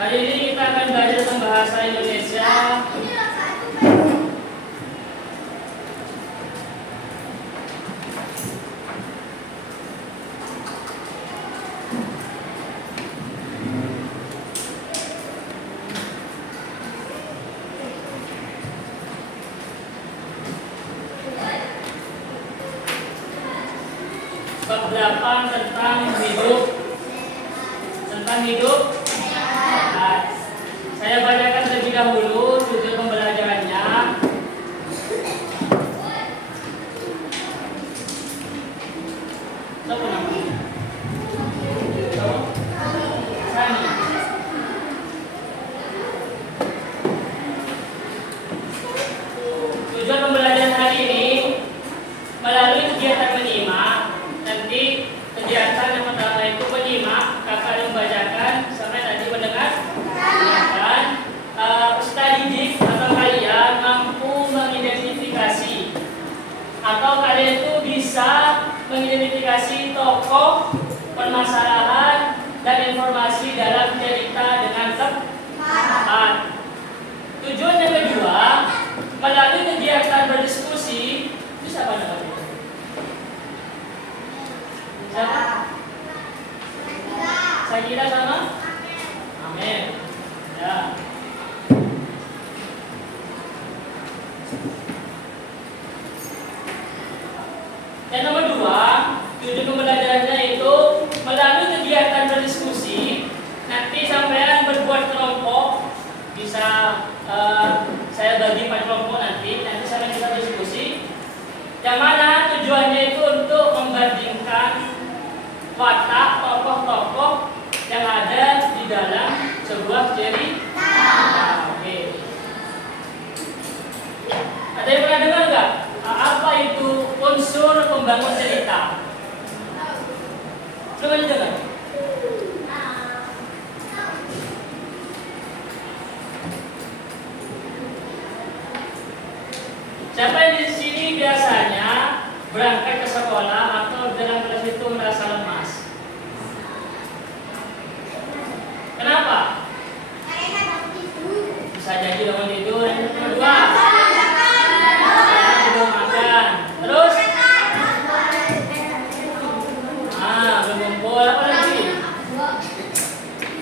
Hari ini kita akan belajar tentang bahasa Indonesia. Bab 8 tentang hidup. Tentang hidup. Nah, saya bacakan terlebih dahulu tujuan pembelajarannya. Siapa namanya? Sani. Tujuan pembelajaran hari ini melalui kegiatan menyimak. Nanti kegiatan yang pertama itu menyimak, kakak yang membacakan sampai tadi mendengar. Dan peserta didik atau kalian mampu mengidentifikasi atau kalian itu bisa mengidentifikasi tokoh, permasalahan, dan informasi dalam cerita dengan tepat. Tujuan yang kedua, melalui kegiatan berdiskusi, bisa apa namanya? Siapa? Saya kira sama? Amin. Ya. Yang nomor dua, tujuan pembelajarannya itu melalui kegiatan berdiskusi. Nanti sampean berbuat kelompok, bisa saya bagi 4 kelompok nanti sampai kita diskusi. Yang mana tujuannya itu untuk membandingkan watak tokoh-tokoh yang ada di dalam sebuah cerita. Oke. Ada yang pernah dengar nggak? Apa itu unsur pembangun cerita? Coba dengar. Siapa yang di sini biasanya berangkat ke sekolah atau dalam kelas itu merasa lemas? Kenapa? Bisa jadi bangun tidur. Yang kedua, belum makan. Terus, belum ngumpul. Apa lagi?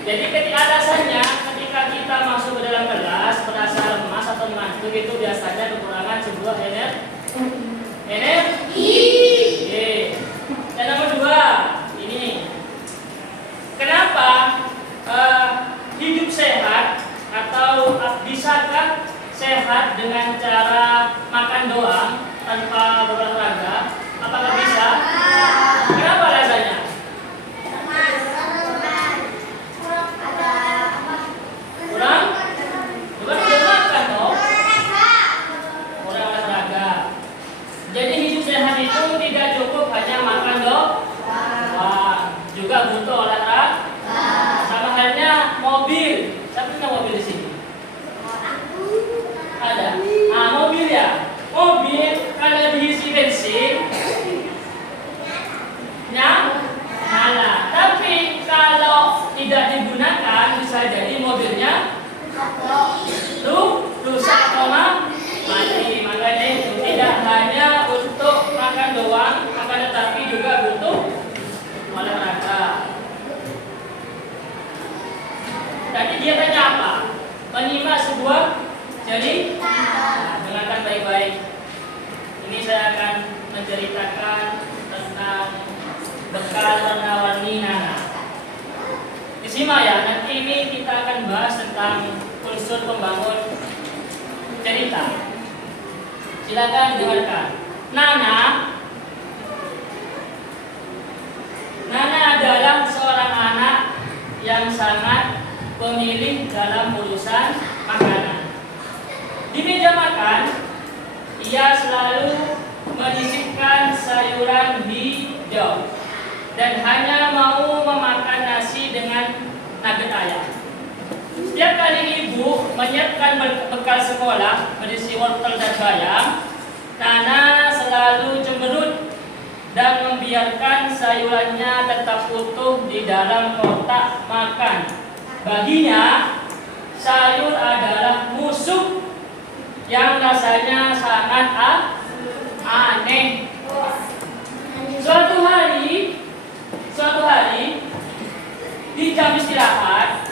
Jadi alasannya ketika kita masuk ke dalam kelas merasa lemas atau mengantuk itu biasanya kekurangan sebuah energi. Dan nomor 2 ini, kenapa hidup sehat atau bisakah sehat dengan cara makan doang tanpa berolahraga? Apakah bisa? Kenapa alasannya? Kurang? Bukan udah makan toh? Kurang olahraga. Jadi hidup sehat itu tidak cukup hanya makan doang. Juga butuh olahraga. Sama halnya mobil. Siapa punya mobil di sini? Ada. Mobil ya. Mobil kalau diisi bensin nyala. Tapi kalau tidak digunakan bisa jadi mobilnya rusak atau mati. Makanya itu tidak hanya untuk makan doang, akan tetapi juga butuh olahraga. Tadi kegiatannya apa? Menyimak sebuah cerita. Dengarkan baik-baik. Ini saya akan menceritakan tentang bekal warna-warni Nana. Disimak ya. Nanti ini kita akan bahas tentang unsur pembangun cerita. Silakan dengarkan. Nana adalah seorang anak yang sangat pemilih dalam urusan makanan. Di meja makan, ia selalu menyisipkan sayuran hijau dan hanya mau memakan nasi dengan nugget ayam. Setiap kali ibu menyiapkan bekal sekolah berisi wortel dan bayam, Nana selalu cemberut dan membiarkan sayurannya tetap utuh di dalam kotak makan. Baginya, sayur adalah musuh yang rasanya sangat aneh. Suatu hari di jam istirahat,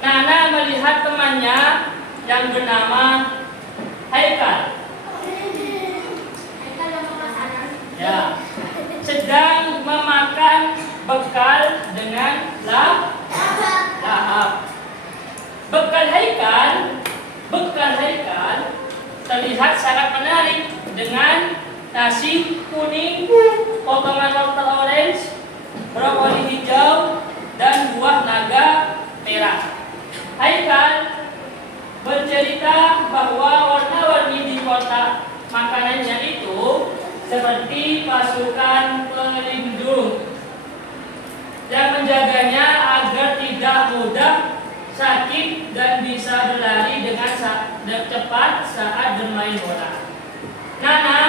Nana melihat temannya yang bernama Haikal. Ya, sedang memakan bekal dengan lahap. Bekal Haikal terlihat sangat menarik dengan nasi kuning, potongan wortel orange, brokoli hijau, dan buah naga merah. Haikal bercerita bahwa warna-warni di kotak makanannya itu seperti pasukan pelindung yang menjaganya agar tidak mudah sakit dan bisa berlari dengan cepat saat bermain bola. Nana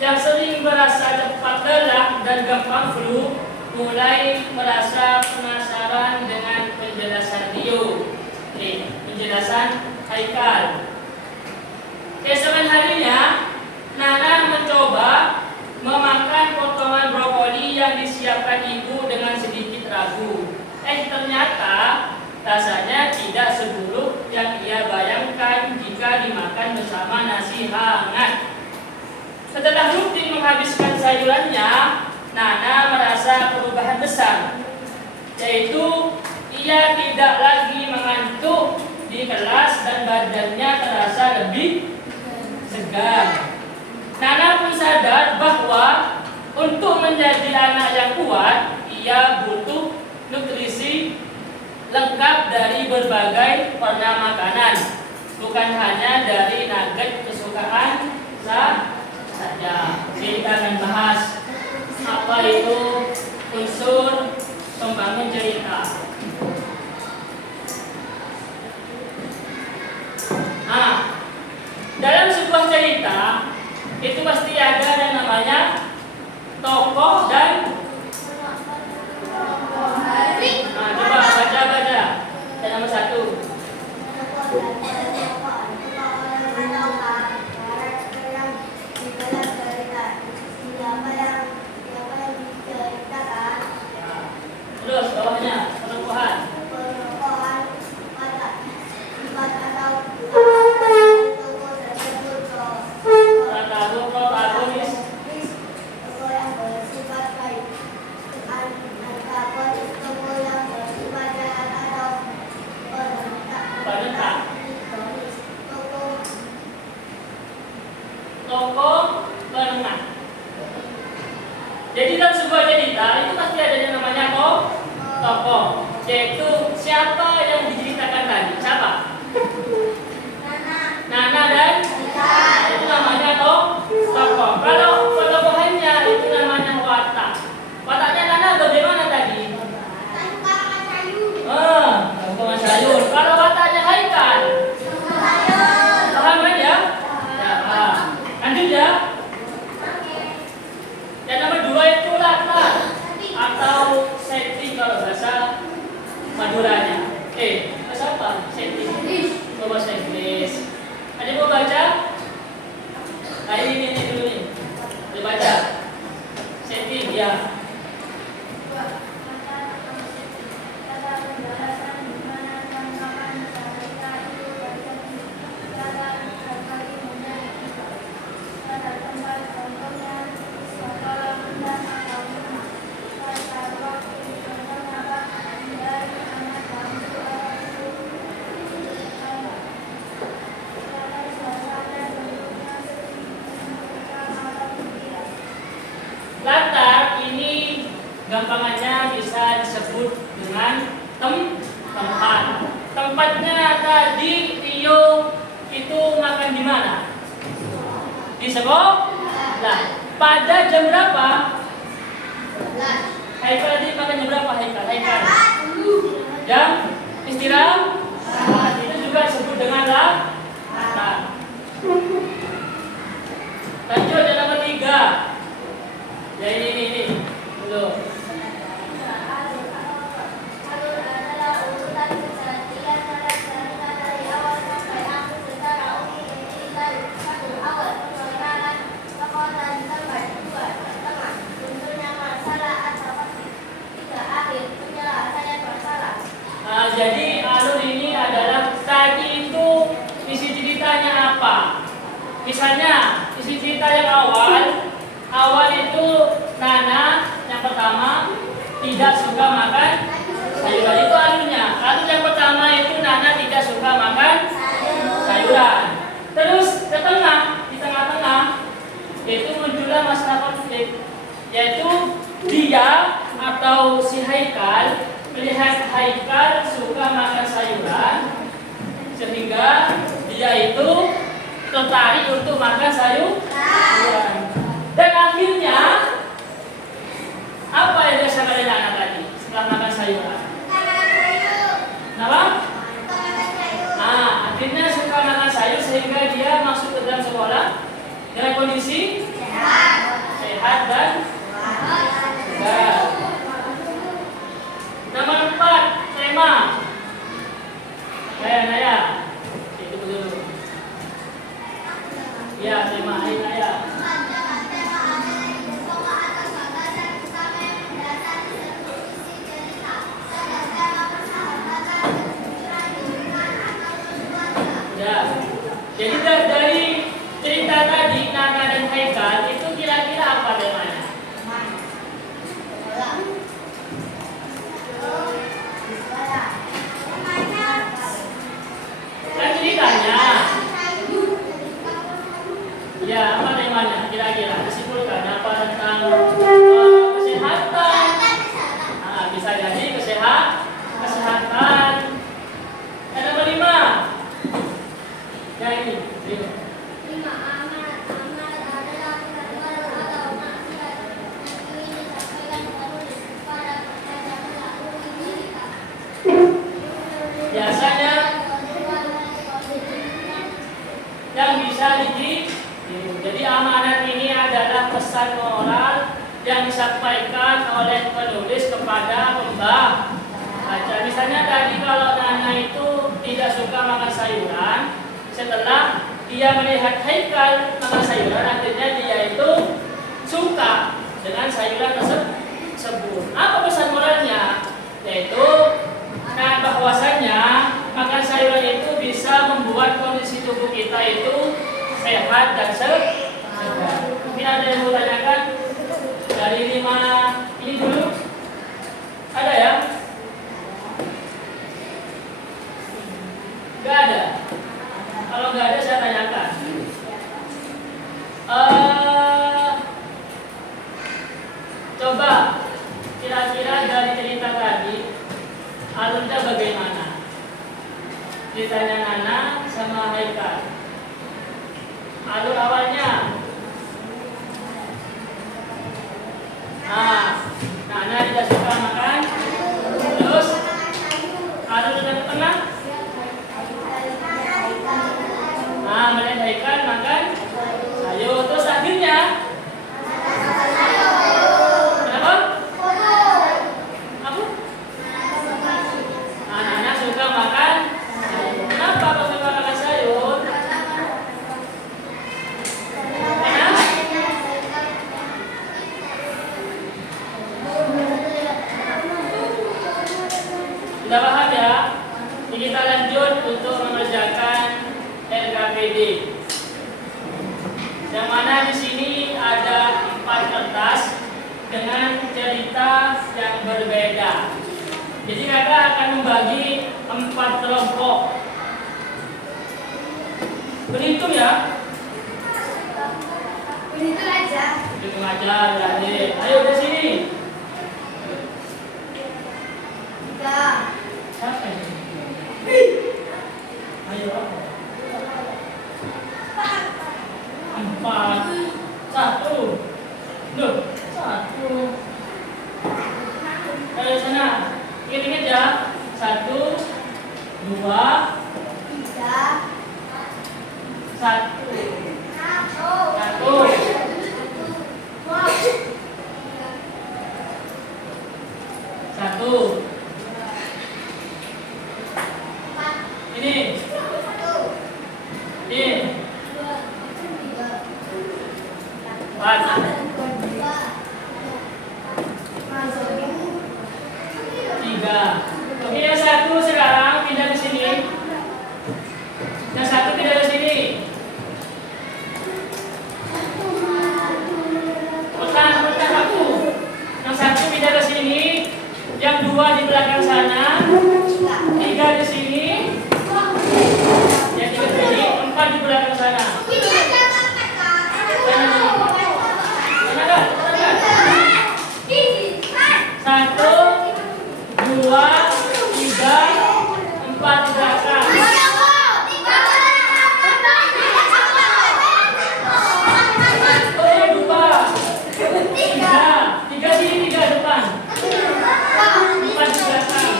yang sering merasa cepat lelah dan gampang flu mulai merasa penasaran dengan penjelasan Haikal. Keesokan harinya, Nana mencoba memakan potongan brokoli yang disiapkan ibu dengan sedikit ragu. Ternyata rasanya tidak seburuk yang ia bayangkan jika dimakan bersama nasi hangat. Setelah rutin menghabiskan sayurannya, Nana merasa perubahan besar, yaitu ia tidak lagi mengantuk di kelas dan badannya terasa lebih segar. Nana pun sadar bahwa untuk menjadi anak yang kuat, ia butuh nutrisi lengkap dari berbagai warna makanan, bukan hanya dari nugget kesukaan saja. Kita akan bahas apa itu unsur pembangun cerita. Dalam sebuah cerita itu pasti ada yang namanya tokoh dan coba baca. Yang nomor 1. Terus bawahnya penumbuhan. Tokoh penengah. Jadi dalam sebuah cerita itu pasti ada yang namanya tokoh, yaitu siapa yang diceritakan tadi? Siapa? Nana dan itu namanya tokoh. Kalau tokohannya itu namanya watak. Wataknya Nana bagaimana tadi? Tukang sayur. Kalau wataknya Haikal? Paham kan ya? Lanjut ya. Yang nomor 2 itu latar atau setting kalau bahasa Maduranya. Bahasa apa? Setting. Bahasa Inggris. Ada mau baca? Ini dulu nih. Boleh baca. Setting ya. Latar ini gampangannya bisa disebut dengan tempat. Tempatnya tadi Rio itu makan di mana? Di sekolah. Pada jam berapa? Haikal tadi makan jam berapa? Haikal. Jam istirahat. Itu juga disebut dengan latar. Lanjut yang nomor 3. Ya ini dulu. Jadi alur ini adalah tadi itu isi ceritanya apa? Misalnya isi cerita yang awal itu Nana yang pertama tidak suka makan sayuran, itu alurnya. Alur yang pertama itu Nana tidak suka makan sayuran. Terus ke tengah, di tengah-tengah itu muncullah masalah konflik, yaitu dia atau si Haikal melihat Haikal suka makan sayuran, sehingga dia itu tertarik untuk makan sayuran. Dan akhirnya apa yang dirasakan oleh anak tadi setelah makan sayuran? Kenapa? Akhirnya suka makan sayur sehingga dia masuk ke dalam sekolah dengan kondisi sehat dan segar. Nomor 4, tema. Naya. Itu dulu. Ya, tema Naya. Ya. Jadi dari cerita tadi Nana dan Haikal itu kira-kira apa temanya? Kan ceritanya. Ya, apa temanya? Kira-kira disimpulkan apa tentang kesehatan? Bisa jadi kesehatan. Yang nomor 5. Yang ini. 5. Biasanya yang bisa jadi amanat ini adalah pesan moral yang disampaikan oleh penulis kepada pembaca. Misalnya tadi kalau Nana itu tidak suka makan sayuran, setelah dia melihat Haikal makan sayuran, akhirnya dia itu suka dengan sayuran tersebut. Apa pesan moralnya? Yaitu bahwasannya makan sayuran itu bisa membuat kondisi tubuh kita itu sehat dan segar. Mungkin ada yang mau tanyakan dari 5 ini dulu? Ada ya? Gak ada. Kalau gak ada saya tanyakan. Coba kira-kira dari cerita tadi alurnya bagaimana? Ceritanya Nana sama Haikal. Alur awalnya Nana tidak suka makan. Terus alur yang tengah melihat Haikal makan sayur. Terus akhirnya kenapa? Apa? Nana suka makan. Kenapa kau suka makan sayur? Sudah paham ya? Ini kita lanjut untuk mengerjakan LKPD. Yang mana di sini ada 4 kertas dengan cerita yang berbeda. Jadi kakak akan membagi 4 kelompok. Berhitung ya? Berhitung aja. Berhitung aja, berarti. Ayo ke sini. 3. Siapa ini? Ayo apa? 4. 1. Loh, 1. Dari sana. Ingat-ingat ya. 1, 2, 3. 1. 1. Ini. Ini. 4. 3. Oke, yang 1 sekarang 2 di belakang sana, 3 di sini, yang 3 di sini, 4 di belakang sana. Sana kan? 1, 2, 3, 4 di belakang. Oh ya lupa. 3 sini, 3 depan. 4 di belakang.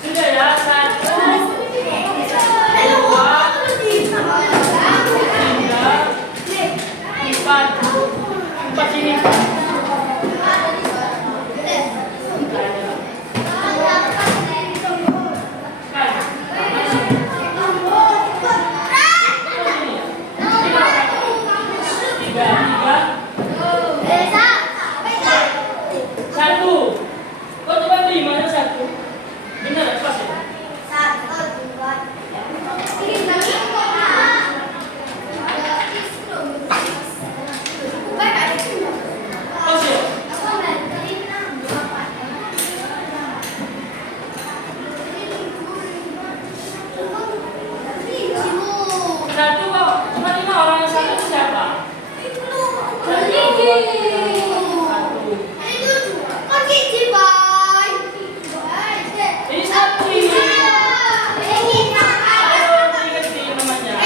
Sudah ya, 1, 2, 3, 4 sini. Satu. Kau coba beli mana satu? Benar pas ya? Pas ya? Satu kok cuma 5 orang yang satu itu siapa? Ini satu ini. Ayo diganti namanya.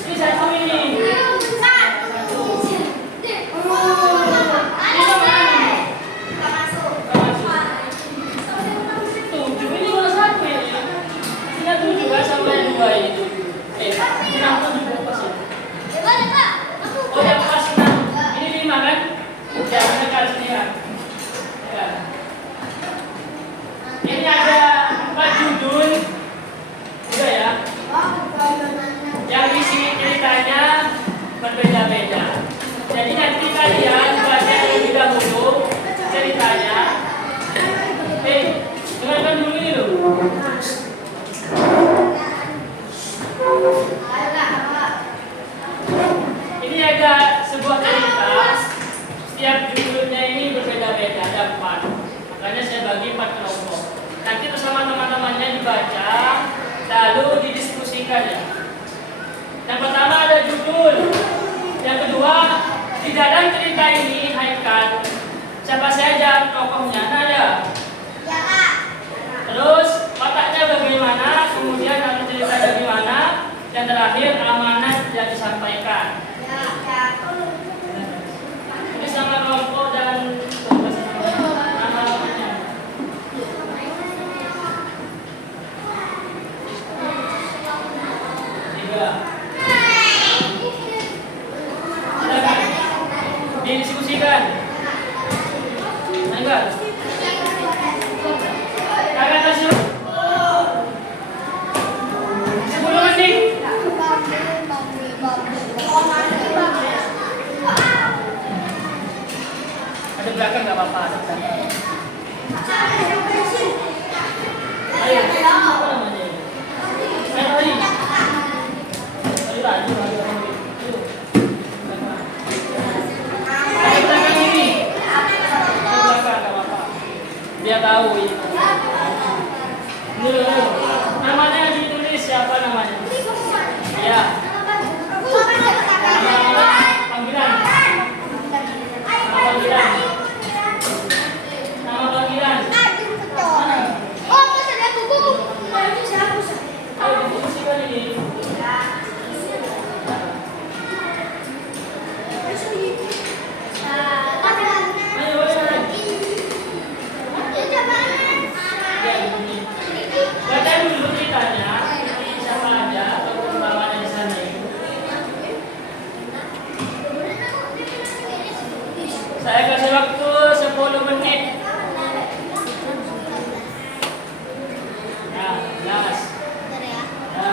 Ini satu ini. Tujuh ini cuma satu ini. Sini 7 kan sama yang 2 ini 7. Kenapa 7 pas ya? Oh yang pas 6. Ini 5 kan? Ya benar sini kan. Ya. Ini ada 4 judul. Udah ya. Yang di sini ceritanya berbeda-beda. Jadi nanti kalian baca terlebih dahulu ceritanya. Dengarkan dulu ini loh. Ini ada sebuah cerita. Setiap judulnya ini berbeda-beda, ada 4. Makanya saya bagi 4 kelompok. Nanti bersama teman-temannya dibaca, lalu didiskusikan ya. Yang pertama ada judul. Yang kedua, di dalam cerita ini Haikal, siapa saja tokohnya? Nada. Terus wataknya bagaimana? Kemudian alur cerita bagaimana? Dan terakhir amanat yang disampaikan. Ini sama kelompok dan nama-namanya. Tiga. Silakan. Didiskusikan. Enggak. Kakak kasih 10 menit. Ada belakang nggak apa-apa. Ayo, apa namanya? Ayo. Ayo belakang ini. Belakang nggak apa-apa. Dia tahu ini. Dulu. Namanya ditulis siapa namanya? Ya. Panggilan. Panggilan. Nama panggilan. Ayo diskusikan ini. Ayo, ya, ini. Baca dulu ceritanya. Siapa aja atau pembawanya di sana itu. Saya kasih waktu 10 menit. Ya, jelas. Ya.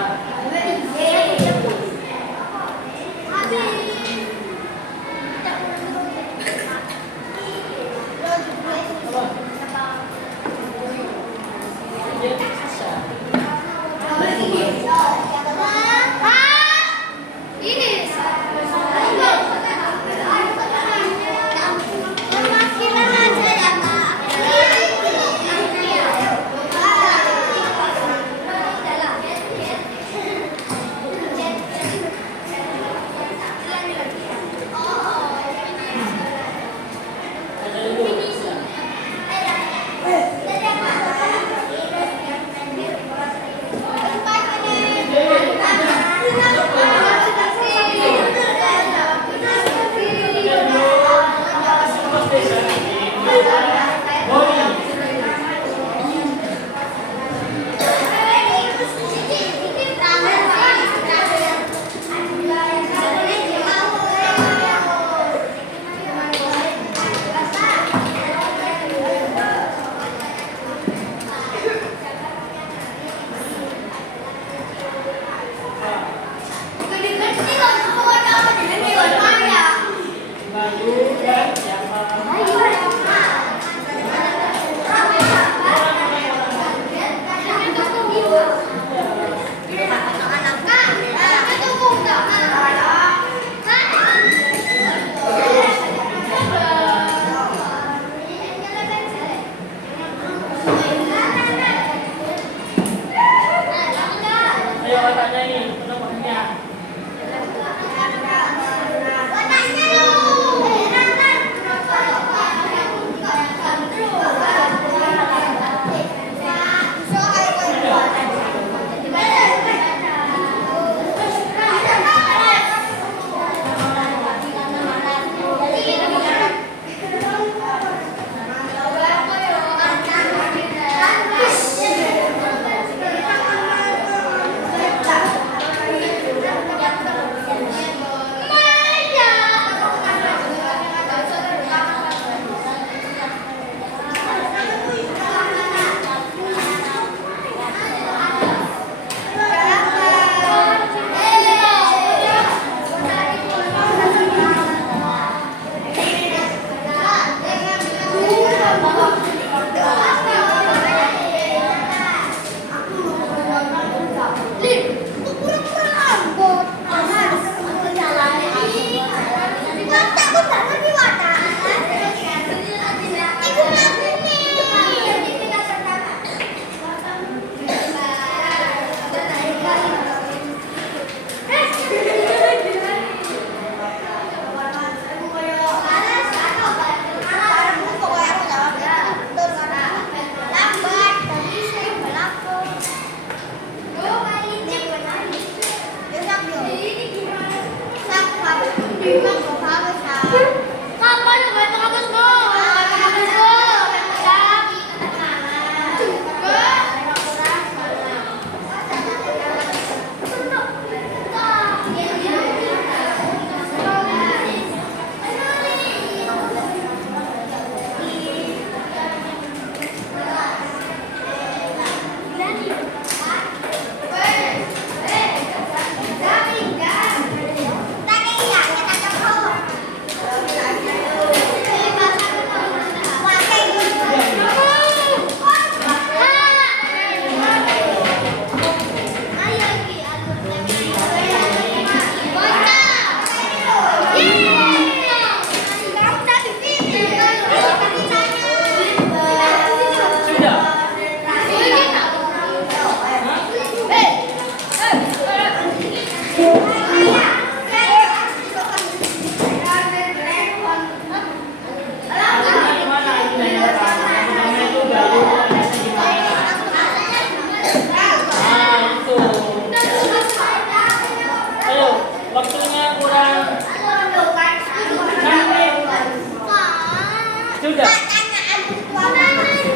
Sudah.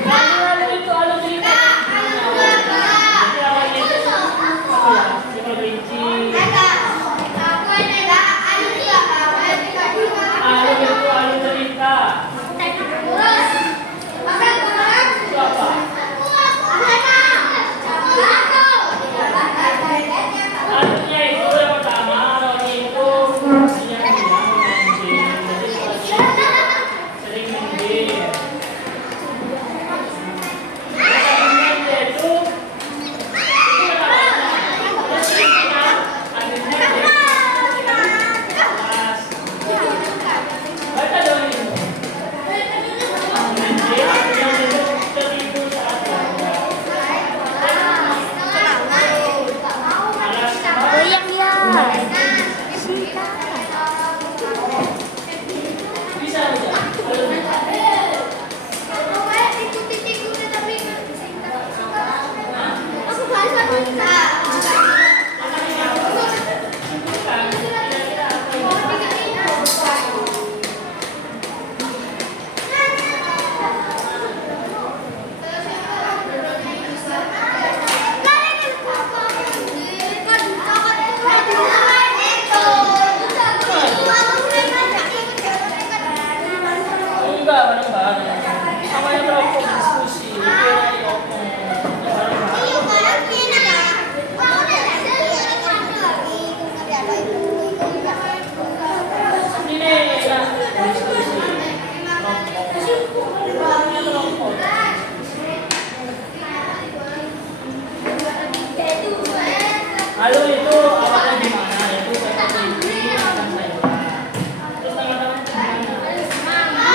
Lalu itu alur cerita. Jadi awalnya itu apa ya? Simple kelinci. Alur itu alur cerita. Itu apa? Alurnya itu yang pertama, Roni itu yang menyanyi. Jadi sering menyanyi. Goyang ya. Bisa aja. Aku bahasa bisa. Enggak, bareng-bareng. Namanya kelompok diskusi. Kira kelompok. Bareng-bareng. Ini ya, diskusi. Kelompok. Lalu itu awalnya gimana? Yaitu saya kelinci makan sayuran. Terus tengah-tengahnya gimana?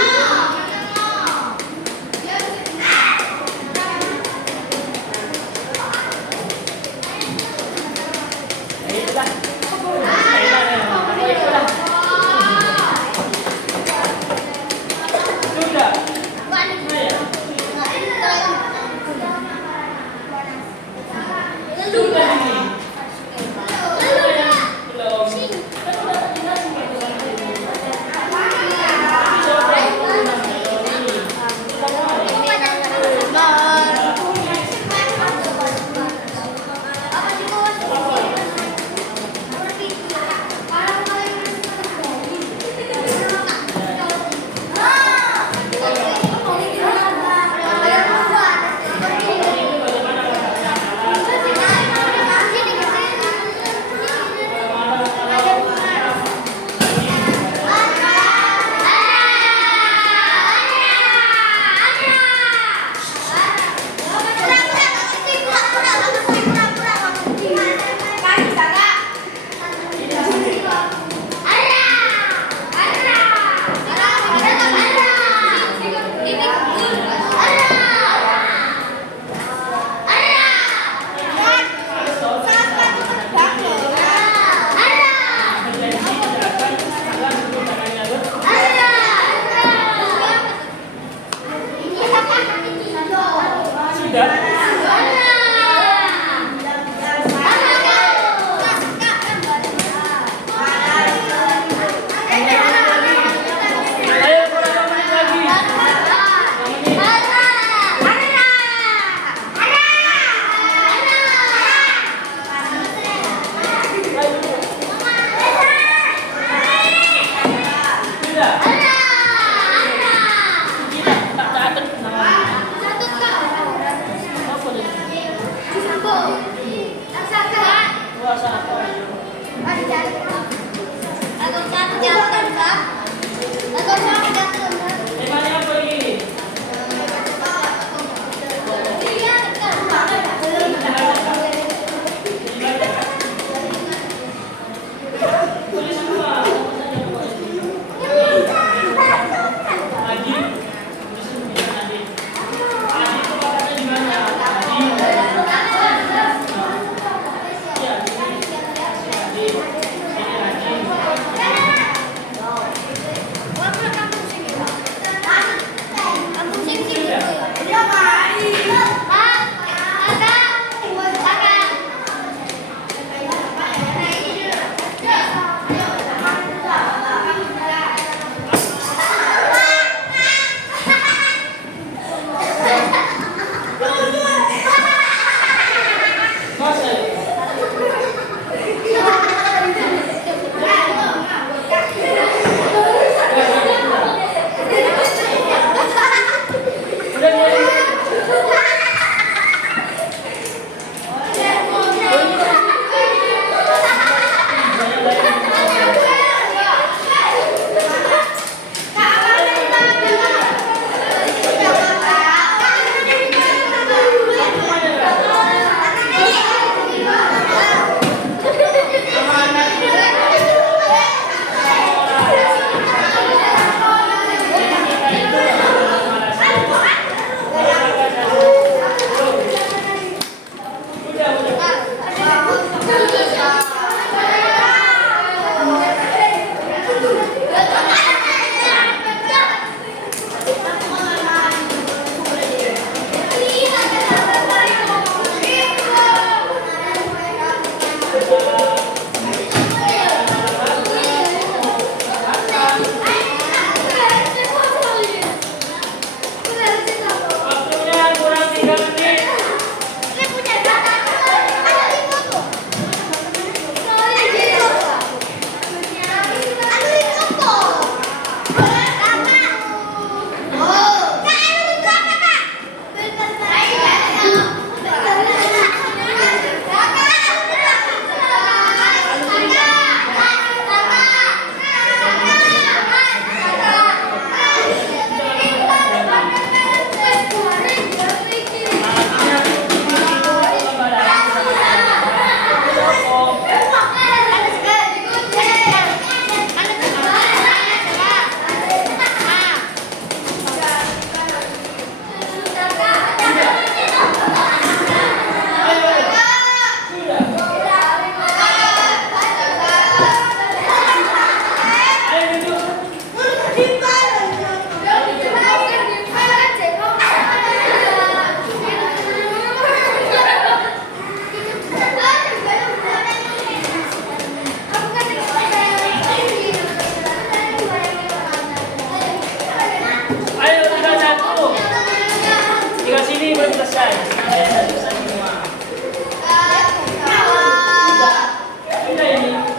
belum selesai. Saya selesai semua. Sudah ini.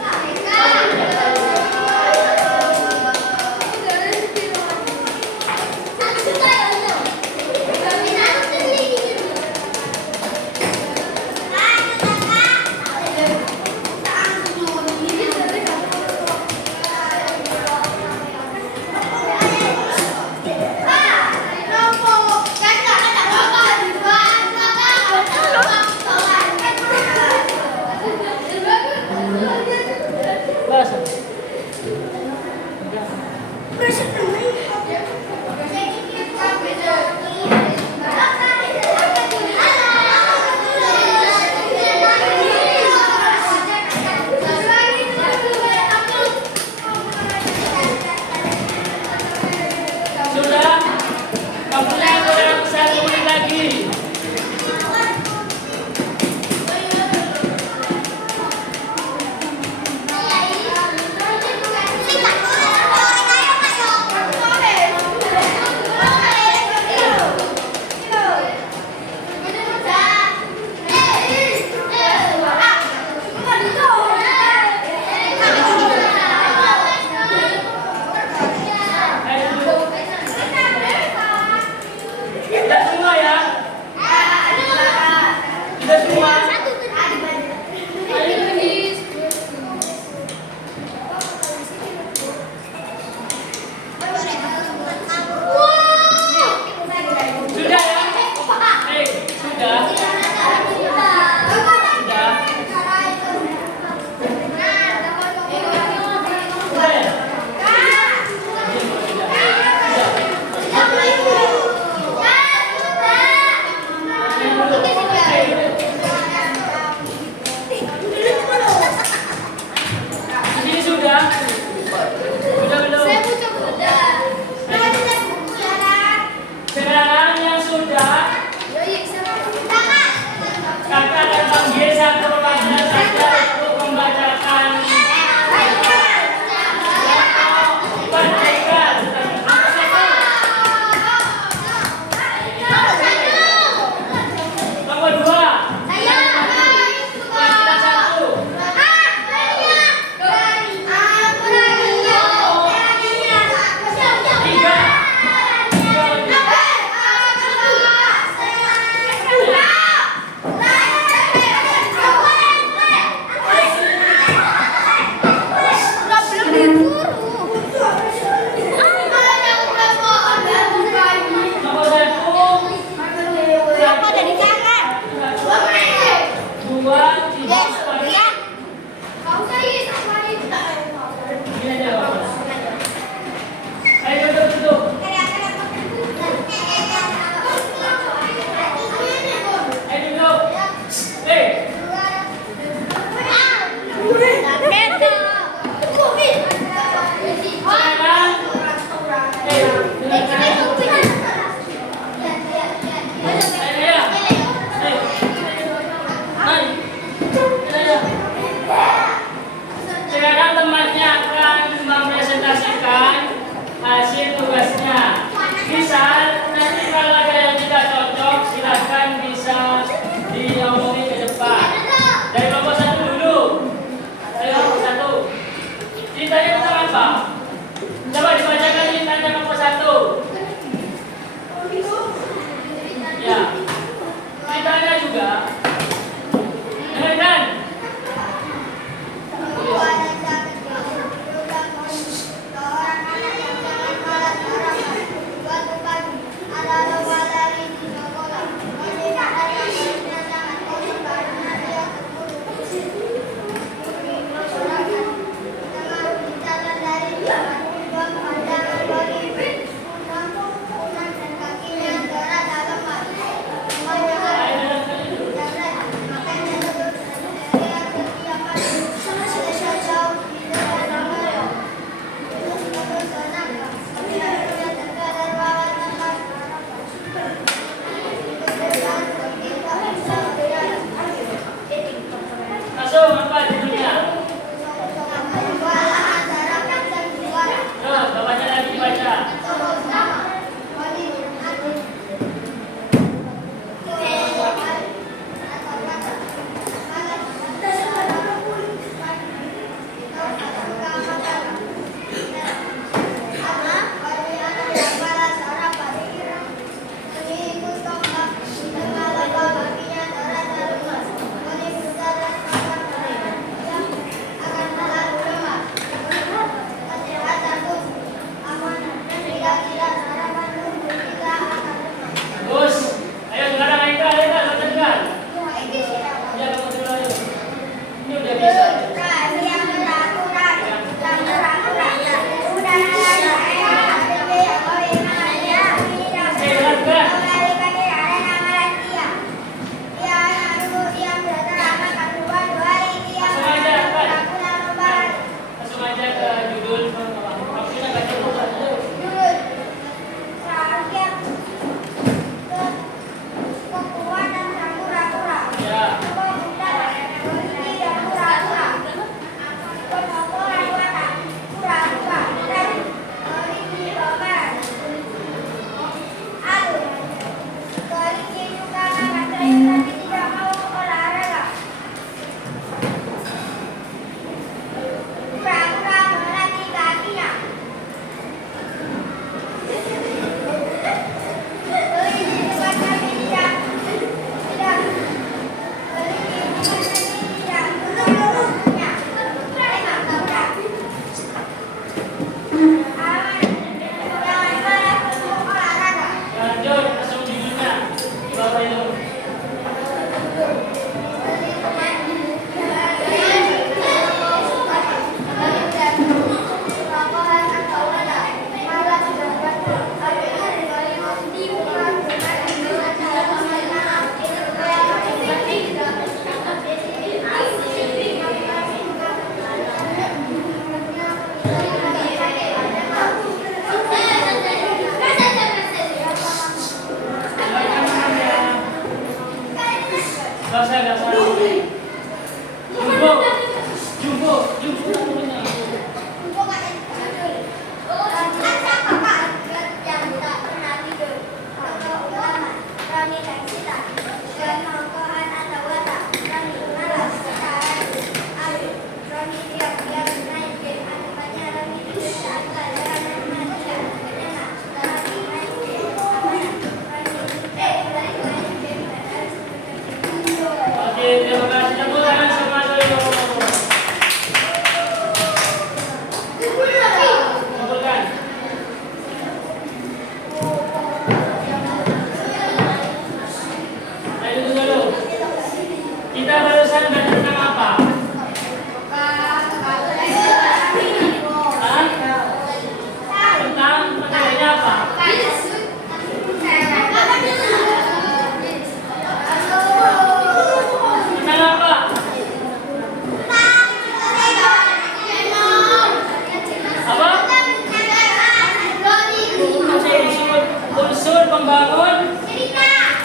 membangun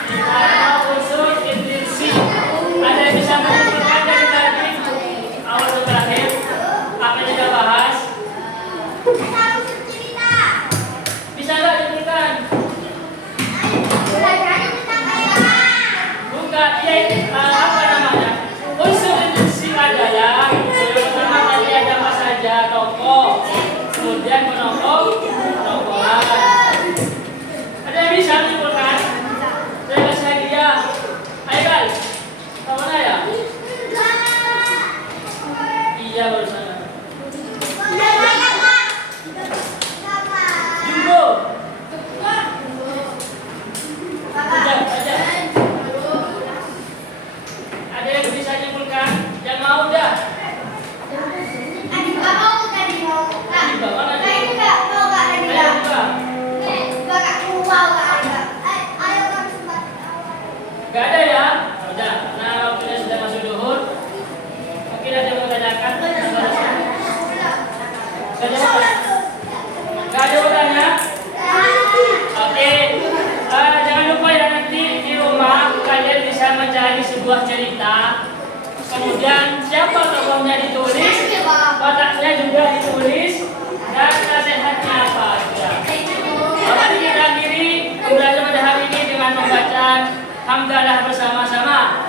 atau unsur intrinsik. Ada yang bisa menentukan dari tadi awal ke terakhir apa yang kita bahas? Bisa nggak diberikan? Bukan, apa namanya? Unsur intrinsik adalah yang pertama tadi ada apa saja? Tokoh, kemudian penopang, tokohan. Ada yang bisa menyimpulkan? Saya kasih hadiah. Ayo guys, kamu mana ya? Iya baru sana. Jumbo. Aja. Ada yang bisa menyimpulkan? Yang mau dah? Di bawah ada. Ayo buka. Gak ada ya? Udah, karena waktunya sudah masuk duhur. Mungkin ada yang mau tanyakan? Gak ada yang bertanya? Oke. Jangan lupa ya nanti di rumah kalian bisa mencari sebuah cerita. Kemudian siapa tokohnya ditulis, wataknya juga ditulis, dan nasihatnya apa aja. Mari kita akhiri pembelajaran pada hari ini dengan membaca hamdalah bersama-sama.